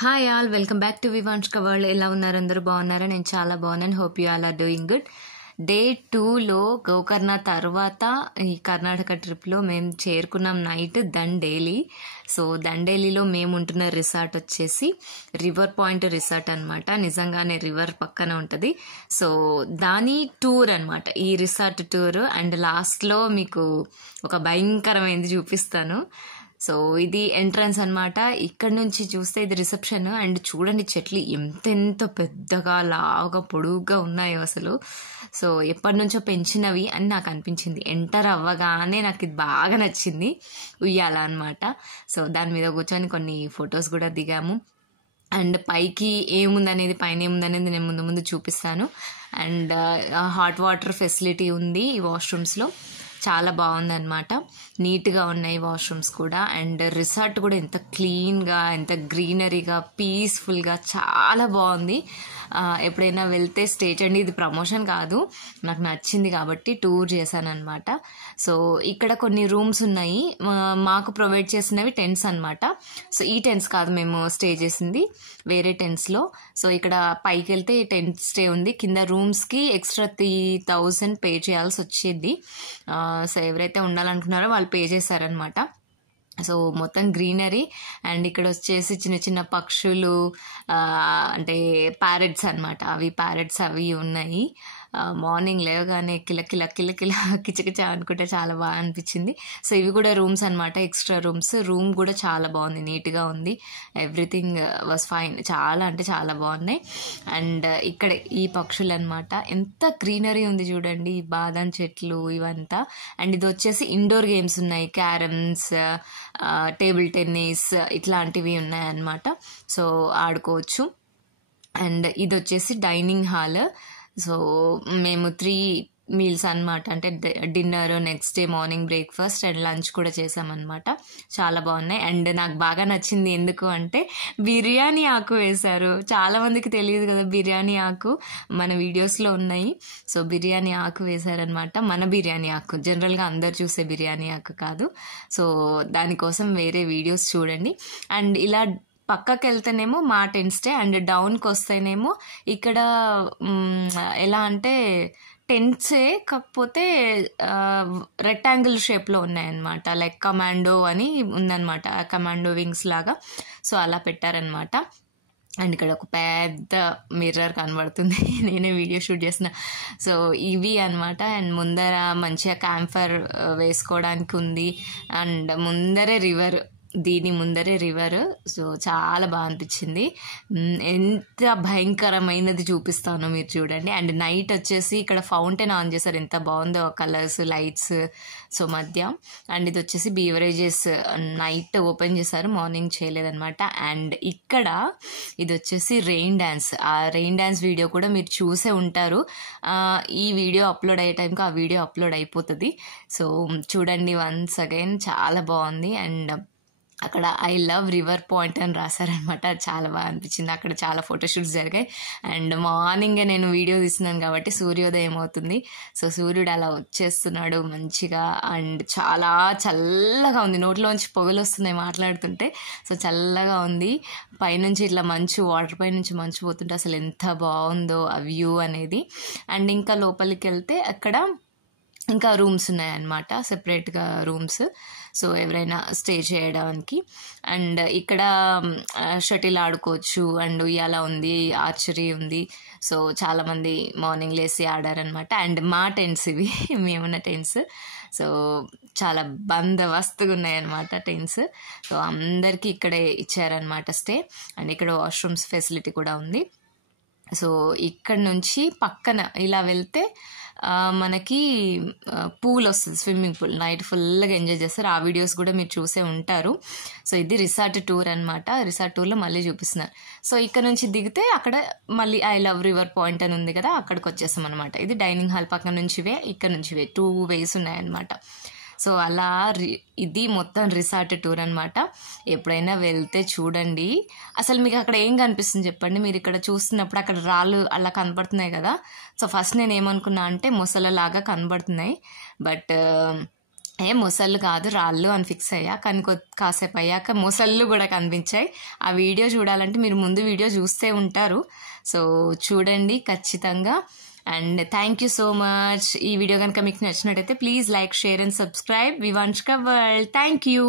Hi all, welcome back to Vivanshka world. ఎలా ఉన్నారు? అందరూ బాగున్నారా? నేను చాలా బాగున్నాను. Hope you all are doing good. Day 2లో గోకర్ణ తర్వాత ఈ కర్ణాటక ట్రిప్లో మేము చేరుకున్నాం నైట్ దండేలి. సో దండేలిలో మేము ఉంటున్న రిసార్ట్ వచ్చేసి రివర్ పాయింట్ రిసార్ట్ అనమాట. నిజంగానే రివర్ పక్కన ఉంటుంది. సో దాని టూర్ అనమాట ఈ రిసార్ట్ టూర్. అండ్ లాస్ట్లో మీకు ఒక భయంకరమైనది చూపిస్తాను. సో ఇది ఎంట్రన్స్ అనమాట. ఇక్కడ నుంచి చూస్తే ఇది రిసెప్షన్. అండ్ చూడండి చెట్లు ఎంతెంత పెద్దగా లావుగా పొడుగ్గా ఉన్నాయో అసలు. సో ఎప్పటి నుంచో పెంచినవి అని నాకు అనిపించింది. ఎంటర్ అవ్వగానే నాకు ఇది బాగా నచ్చింది, ఉయ్యాల అనమాట. సో దాని మీద కూర్చొని కొన్ని ఫొటోస్ కూడా దిగాము. అండ్ పైకి ఏముందనేది, పైన ఏముందనేది నేను ముందు ముందు చూపిస్తాను. అండ్ హాట్ వాటర్ ఫెసిలిటీ ఉంది ఈ వాష్రూమ్స్లో. చాలా బాగుందన్నమాట. నీట్గా ఉన్నాయి వాష్రూమ్స్ కూడా. అండ్ రిసార్ట్ కూడా ఎంత క్లీన్గా, ఎంత గ్రీనరీగా, పీస్ఫుల్గా చాలా బాగుంది. ఎప్పుడైనా వెళ్తే స్టే చేయండి. ఇది ప్రమోషన్ కాదు, నాకు నచ్చింది కాబట్టి టూర్ చేశాను అనమాట. సో ఇక్కడ కొన్ని రూమ్స్ ఉన్నాయి. మాకు ప్రొవైడ్ చేసినవి టెంట్స్ అనమాట. సో ఈ టెంట్స్ కాదు మేము స్టే చేసింది, వేరే టెంట్స్లో. సో ఇక్కడ పైకి వెళ్తే టెంట్ స్టే ఉంది. కింద రూమ్స్కి ఎక్స్ట్రా 3000 పే చేయాల్సి వచ్చేది. సో ఎవరైతే ఉండాలనుకున్నారో వాళ్ళు పే చేశారనమాట. సో మొత్తం గ్రీనరీ. అండ్ ఇక్కడ వచ్చేసి చిన్న చిన్న పక్షులు, అంటే ప్యారెట్స్ అనమాట. అవి ప్యారెట్స్ అవి ఉన్నాయి. మార్నింగ్ లేవగానే కిల కిల కిల కిల కిచకిచ అనుకుంటే చాలా బాగా అనిపించింది. సో ఇవి కూడా రూమ్స్ అనమాట, ఎక్స్ట్రా రూమ్స్. రూమ్ కూడా చాలా బాగుంది, నీట్గా ఉంది. Everything was fine. చాలా అంటే చాలా బాగున్నాయి. అండ్ ఇక్కడ ఈ పక్షులు అనమాట, ఎంత గ్రీనరీ ఉంది చూడండి, ఈ బాదం చెట్లు ఇవంతా. అండ్ ఇది వచ్చేసి ఇండోర్ గేమ్స్ ఉన్నాయి, క్యారమ్స్, టేబుల్ టెన్నిస్ ఇట్లాంటివి ఉన్నాయన్నమాట. సో ఆడుకోవచ్చు. అండ్ ఇది వచ్చేసి డైనింగ్ హాల్. సో మేము 3 మీల్స్ అనమాట, అంటే dinner, next day morning breakfast and lunch కూడా చేసామన్నమాట. చాలా బాగున్నాయి. అండ్ నాకు బాగా నచ్చింది ఎందుకు అంటే బిర్యానీ ఆకు వేశారు. చాలా మందికి తెలియదు కదా బిర్యానీ ఆకు, మన వీడియోస్లో ఉన్నాయి. సో బిర్యానీ ఆకు వేశారనమాట. మన బిర్యానీ ఆకు, జనరల్గా అందరు చూసే బిర్యానీ ఆకు కాదు. సో దానికోసం వేరే వీడియోస్ చూడండి. అండ్ ఇలా పక్కకి వెళ్తేనేమో మా టెంట్ స్టే, అండ్ డౌన్కి వస్తేనేమో ఇక్కడ ఎలా అంటే టెంట్సే, కాకపోతే రెక్టాంగిల్ షేప్లో ఉన్నాయన్నమాట. లైక్ కమాండో అని ఉందన్నమాట, కమాండో వింగ్స్ లాగా. సో అలా పెట్టారనమాట. అండ్ ఇక్కడ ఒక పెద్ద మిర్రర్ కనబడుతుంది, నేనే వీడియో షూట్ చేసిన. సో ఇవి అనమాట. అండ్ ముందర మంచిగా క్యాంప్ ఫైర్ వేసుకోవడానికి ఉంది. అండ్ ముందరే రివర్, దీని ముందరే రివర్. సో చాలా బాగా అనిపించింది. ఎంత భయంకరమైనది చూపిస్తానో మీరు చూడండి. అండ్ నైట్ వచ్చేసి ఇక్కడ ఫౌంటైన్ ఆన్ చేశారు, ఎంత బాగుందో కలర్స్, లైట్స్. సో మధ్య. అండ్ ఇది వచ్చేసి బీవరేజెస్ నైట్ ఓపెన్ చేశారు, మార్నింగ్ చేయలేదన్నమాట. అండ్ ఇక్కడ ఇది వచ్చేసి రెయిన్ డ్యాన్స్. ఆ రెయిన్ డ్యాన్స్ వీడియో కూడా మీరు చూసే ఉంటారు. ఈ వీడియో అప్లోడ్ అయ్యే టైంకి ఆ వీడియో అప్లోడ్ అయిపోతుంది. సో చూడండి వన్స్ అగైన్, చాలా బాగుంది. అండ్ అక్కడ ఐ లవ్ రివర్ పాయింట్ అని రాశారనమాట. చాలా బాగా అనిపించింది. అక్కడ చాలా ఫోటోషూట్స్ జరిగాయి. అండ్ మార్నింగే నేను వీడియో తీస్తున్నాను కాబట్టి సూర్యోదయం అవుతుంది. సో సూర్యుడు అలా వచ్చేస్తున్నాడు మంచిగా. అండ్ చాలా చల్లగా ఉంది, నోట్లోంచి పొగలు వస్తున్నాయి మాట్లాడుతుంటే. సో చల్లగా ఉంది. పైనుంచి ఇట్లా మంచు, వాటర్ పై నుంచి మంచు పోతుంటే అసలు ఎంత బాగుందో ఆ వ్యూ అనేది. అండ్ ఇంకా లోపలికి వెళ్తే అక్కడ ఇంకా రూమ్స్ ఉన్నాయన్నమాట, సెపరేట్గా రూమ్స్. సో ఎవరైనా స్టే చేయడానికి. అండ్ ఇక్కడ షటిల్ ఆడుకోవచ్చు. అండ్ ఉయ్యాల ఉంది, ఆర్చరీ ఉంది. సో చాలామంది మార్నింగ్ లేసి ఆడారనమాట. అండ్ మా టెంట్స్ ఇవి, మేమున్న టెంట్స్. సో చాలా బందోబస్తుగా ఉన్నాయన్నమాట టెంట్స్. సో అందరికీ ఇక్కడే ఇచ్చారనమాట స్టే. అండ్ ఇక్కడ వాష్రూమ్స్ ఫెసిలిటీ కూడా ఉంది. సో ఇక్కడ నుంచి పక్కన ఇలా వెళ్తే మనకి పూల్ వస్తుంది, స్విమ్మింగ్ పూల్. నైట్ ఫుల్గా ఎంజాయ్ చేస్తారు. ఆ వీడియోస్ కూడా మీరు చూసే ఉంటారు. సో ఇది రిసార్ట్ టూర్ అనమాట. రిసార్ట్ టూర్లో మళ్ళీ చూపిస్తున్నారు. సో ఇక్కడ నుంచి దిగితే అక్కడ మళ్ళీ ఐ లవ్ రివర్ పాయింట్ అని ఉంది కదా, అక్కడికి వచ్చేస్తాం అనమాట. ఇది డైనింగ్ హాల్ పక్కన నుంచివే, ఇక్కడ నుంచివే 2 ways ఉన్నాయన్నమాట. సో అలా ఇది మొత్తం రిసార్ట్ టూర్ అనమాట. ఎప్పుడైనా వెళ్తే చూడండి. అసలు మీకు అక్కడ ఏం కనిపిస్తుంది చెప్పండి? మీరు ఇక్కడ చూస్తున్నప్పుడు అక్కడ రాళ్ళు అలా కనబడుతున్నాయి కదా. సో ఫస్ట్ నేను ఏమనుకున్నా అంటే మొసలలాగా కనబడుతున్నాయి. బట్ మొసళ్ళు కాదు రాళ్ళు అని ఫిక్స్ అయ్యా, కానీ కాసేపు అయ్యాక మొసళ్ళు కూడా కనిపించాయి. ఆ వీడియో చూడాలంటే మీరు ముందు వీడియో చూస్తే ఉంటారు, సో చూడండి ఖచ్చితంగా. And thank you so much. ఈ వీడియో కనుక మీకు నచ్చినట్టయితే please like, share and subscribe Vivanshka world. Thank you.